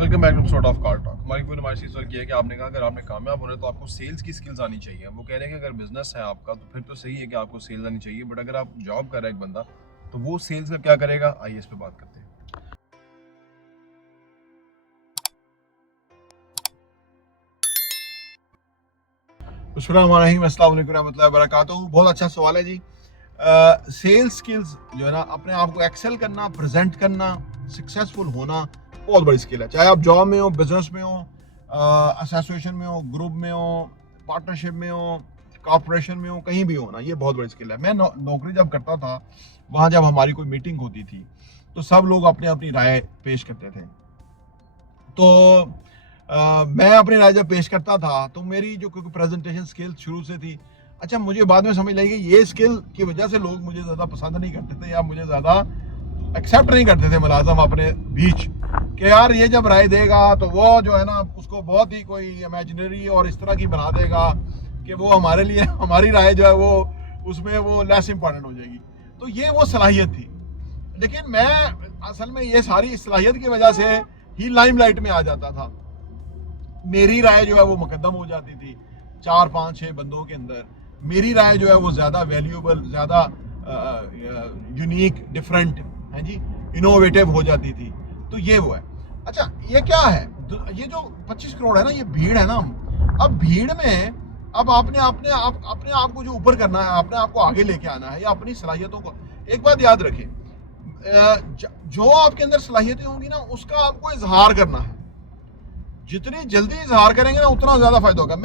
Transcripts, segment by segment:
Welcome back to sort of car talk. हमारी पूरी हमारी चीज़ की है कि आपने कहा अगर आपने कामयाब होना है तो आपको सेल्स की स्किल्स आनी चाहिए। वो कह रहे हैं कि अगर बिजनेस है आपका तो फिर तो सही है कि आपको सेल्स आनी चाहिए, बट अगर आप जॉब कर रहा है एक बंदा तो वो सेल्स का क्या करेगा, आइए इस पे बात करते हैं। अस्सलाम वालेकुम रहमतुल्लाहि व बरकातहू। बहुत अच्छा सवाल है जी। सेल्स स्किल्स जो है ना, अपने आप को एक्सेल करना, प्रेजेंट करना, सक्सेसफुल होना बहुत बड़ी स्किल है। चाहे आप जॉब में हो, बिजनेस में हो, एसोसिएशन में हो, ग्रुप में हो, पार्टनरशिप में हो, कॉर्पोरेशन में हो, कहीं भी हो ना, ये बहुत बड़ी स्किल है। मैं नौकरी जब करता था, वहाँ जब हमारी कोई मीटिंग होती थी तो सब लोग अपनी अपनी राय पेश करते थे। तो मैं अपनी राय जब पेश करता था तो मेरी जो क्योंकि प्रेजेंटेशन स्किल शुरू से थी, अच्छा मुझे बाद में समझ लगी ये स्किल की वजह से लोग मुझे ज़्यादा पसंद नहीं करते थे या मुझे ज़्यादा एक्सेप्ट नहीं करते थे मुलाजम अपने बीच, कि यार ये जब राय देगा तो वो जो है ना उसको बहुत ही कोई इमेजिनरी और इस तरह की बना देगा कि वो हमारे लिए हमारी राय जो है वो उसमें वो लेस इंपॉर्टेंट हो जाएगी। तो ये वो सलाहियत थी, लेकिन मैं असल में ये सारी सलाहियत की वजह से ही लाइमलाइट में आ जाता था। मेरी राय जो है वो मुकद्दम हो जाती थी 4 5 6 बंदों के अंदर। मेरी राय जो है वो ज़्यादा वैल्यूएबल, ज़्यादा यूनिक, डिफरेंट है जी, इनोवेटिव हो जाती थी। तो ये वो है। अच्छा ये क्या है, ये जो 25 करोड़ है ना, ये भीड़ है ना। अब भीड़ में अब आपने अपने आप को जो ऊपर करना है, अपने आप को आगे लेके आना है या अपनी सलाहियतों को, एक बात याद रखें, जो आपके अंदर सलाहियतें होंगी ना उसका आपको इजहार करना है। जितनी जल्दी इजहार करेंगे ना उतना ज्यादा फायदा होगा।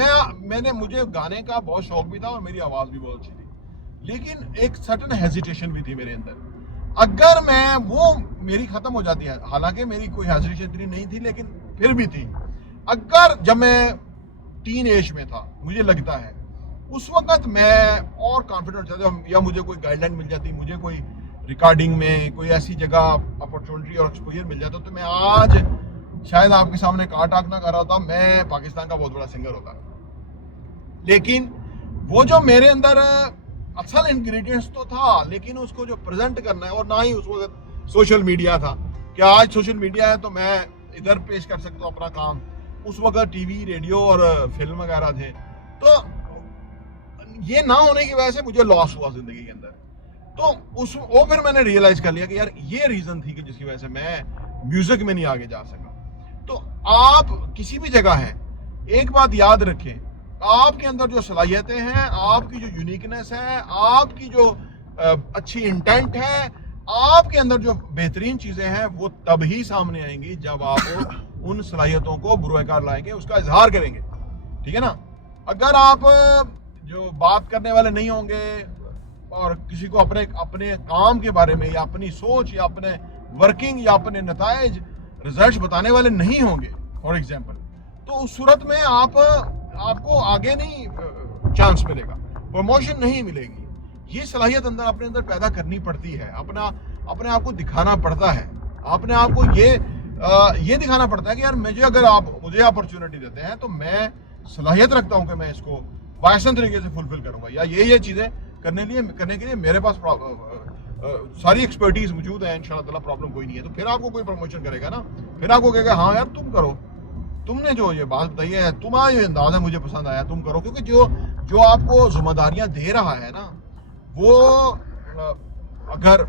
मुझे गाने का बहुत शौक भी था और मेरी आवाज भी बहुत अच्छी थी, लेकिन एक सर्टन हेजिटेशन भी थी मेरे अंदर। अगर मैं वो मेरी खत्म हो जाती है, हालांकि मेरी कोई हेजिटेशन इतनी नहीं थी लेकिन फिर भी थी। अगर जब मैं टीन एज में था, मुझे लगता है उस वक्त मैं और कॉन्फिडेंट हो जाता या मुझे कोई गाइडलाइन मिल जाती, मुझे कोई रिकॉर्डिंग में कोई ऐसी जगह अपॉर्चुनिटी और एक्सपोजर मिल जाता, तो मैं आज शायद आपके सामने कार टाक ना कर रहा होता, मैं पाकिस्तान का बहुत बड़ा सिंगर होता। लेकिन वो जो मेरे अंदर असल इंग्रेडिएंट्स तो था, लेकिन उसको जो प्रेजेंट करना है, और ना ही उस वक्त सोशल मीडिया था कि आज सोशल मीडिया है तो मैं इधर पेश कर सकता हूँ अपना काम। उस वक्त टीवी, रेडियो और फिल्म वगैरह थे। तो ये ना होने की वजह से मुझे लॉस हुआ जिंदगी के अंदर। तो वो फिर मैंने रियलाइज कर लिया कि यार ये रीजन थी कि जिसकी वजह से मैं म्यूजिक में नहीं आगे जा सका। तो आप किसी भी जगह हैं, एक बात याद रखें, आपके अंदर जो सलाहियतें हैं, आपकी जो यूनिकनेस है, आपकी जो अच्छी इंटेंट है, आपके अंदर जो बेहतरीन चीजें हैं, वो तभी सामने आएंगी जब आप उन सलाहियतों को बुरोकार लाएंगे, उसका इजहार करेंगे। ठीक है ना। अगर आप जो बात करने वाले नहीं होंगे और किसी को अपने अपने काम के बारे में या अपनी सोच या अपने वर्किंग या अपने नताइज रिजल्ट बताने वाले नहीं होंगे फॉर एग्जाम्पल, तो उस सूरत में आपको आगे नहीं चांस मिलेगा, प्रमोशन नहीं मिलेगी। ये सलाहियत अपने अंदर पैदा करनी पड़ती है, अपने आप को दिखाना पड़ता है, अपने आप को ये दिखाना पड़ता है कि यार अगर आप मुझे अपॉर्चुनिटी देते हैं तो मैं सलाहियत रखता हूं कि मैं इसको बायसन तरीके से फुलफिल करूंगा, या ये चीजें करने के लिए मेरे पास सारी एक्सपर्टीज मौजूद है, इंशाल्लाह ताला प्रॉब्लम कोई नहीं है। तो फिर आपको कोई प्रमोशन करेगा ना, फिर आपको कहेगा हाँ यार तुम करो, तुमने जो ये बात बताई है, तुम्हारा ये अंदाज है मुझे पसंद आया, तुम करो। क्योंकि जो आपको जिम्मेदारियां दे रहा है ना, वो अगर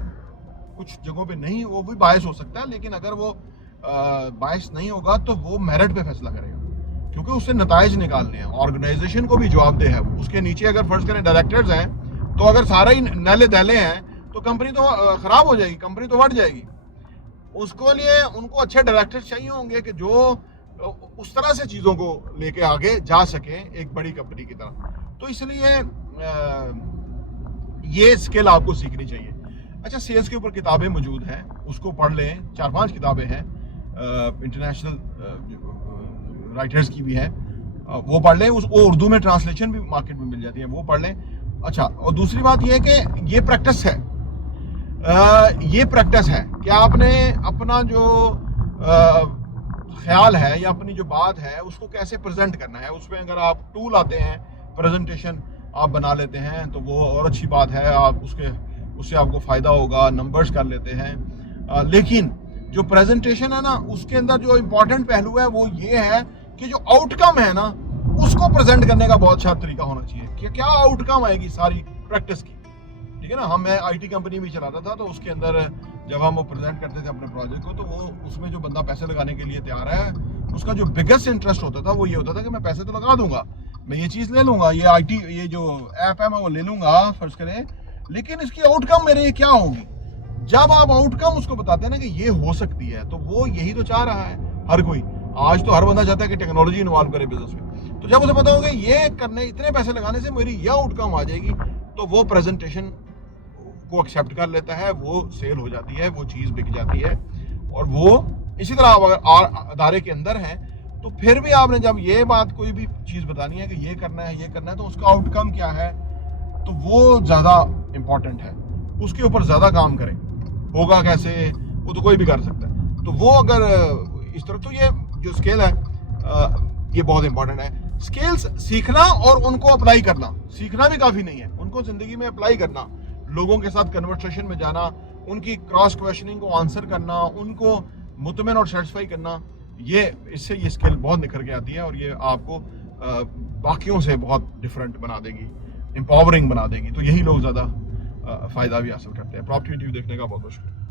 कुछ जगहों पे नहीं, वो भी बायस हो सकता है, लेकिन अगर वो बायस नहीं होगा तो वो मेरिट पे फैसला करेगा, क्योंकि उससे नताइज निकालने हैं। ऑर्गेनाइजेशन को भी जवाबदेह है। उसके नीचे अगर फर्ज करें डायरेक्टर्स हैं, तो अगर सारा ही नैले दैले हैं तो कंपनी तो खराब हो जाएगी, कंपनी तो बढ़ जाएगी। उसको लिए उनको अच्छे डायरेक्टर्स चाहिए होंगे कि जो उस तरह से चीज़ों को लेके आगे जा सकें एक बड़ी कंपनी की तरह। तो इसलिए ये स्किल आपको सीखनी चाहिए। अच्छा, सेल्स के ऊपर किताबें मौजूद हैं, उसको पढ़ लें। 4 5 किताबें हैं, इंटरनेशनल राइटर्स की भी है, वो पढ़ लें। वो उर्दू में ट्रांसलेशन भी मार्केट में मिल जाती है, वो पढ़ लें। अच्छा, और दूसरी बात ये है कि ये प्रैक्टिस है, कि आपने अपना जो ख्याल है या अपनी जो बात है उसको कैसे प्रेजेंट करना है। उसमें अगर आप टूल आते हैं, प्रेजेंटेशन आप बना लेते हैं तो वो और अच्छी बात है, आप उससे आपको फ़ायदा होगा, नंबर्स कर लेते हैं। लेकिन जो प्रेजेंटेशन है ना उसके अंदर जो इंपॉर्टेंट पहलू है वो ये है कि जो आउटकम है ना उसको प्रेजेंट करने का बहुत अच्छा तरीका होना चाहिए कि क्या आउटकम आएगी सारी प्रैक्टिस की। ठीक है ना, मैं आईटी कंपनी भी चलाता था, तो उसके अंदर जब हम वो प्रेजेंट करते थे अपने प्रोजेक्ट को, तो वो उसमें जो बंदा पैसे लगाने के लिए तैयार है उसका जो बिगेस्ट इंटरेस्ट होता था वो ये होता था कि मैं पैसे तो लगा दूंगा, मैं ये चीज़ ले लूंगा, ये जो ऐप है मैं वो ले लूंगा फर्ज करें, लेकिन इसकी आउटकम मेरे क्या होगी। जब आप आउटकम उसको बताते हैं ना कि ये हो सकती है, तो वो यही तो चाह रहा है हर कोई। आज तो हर बंदा चाहता है कि टेक्नोलॉजी इन्वॉल्व करे बिजनेस में, तो जब उसे पता होगा ये करने इतने पैसे लगाने से मेरी ये आउटकम आ जाएगी, तो वो प्रेजेंटेशन को एक्सेप्ट कर लेता है, वो सेल हो जाती है, वो चीज़ बिक जाती है। और वो इसी तरह आप अगर अदारे के अंदर हैं तो फिर भी आपने जब ये बात कोई भी चीज़ बतानी है कि ये करना है, तो उसका आउटकम क्या है, तो वो ज़्यादा इम्पॉर्टेंट है, उसके ऊपर ज़्यादा काम करें। होगा कैसे, वो तो कोई भी कर सकता है। तो वो अगर इस तरह, तो ये जो स्केल है ये बहुत इंपॉर्टेंट है। स्किल्स सीखना और उनको अप्लाई करना, सीखना भी काफ़ी नहीं है, उनको ज़िंदगी में अप्लाई करना, लोगों के साथ कन्वर्सेशन में जाना, उनकी क्रॉस क्वेश्चनिंग को आंसर करना, उनको मुतमिन और सेटिस्फाई करना, ये इससे ये स्किल बहुत निखर के आती है और ये आपको बाकियों से बहुत डिफरेंट बना देगी, एम्पावरिंग बना देगी। तो यही लोग ज़्यादा फ़ायदा भी हासिल करते हैं। प्रॉपर्टी देखने का बहुत बहुत शुक्रिया।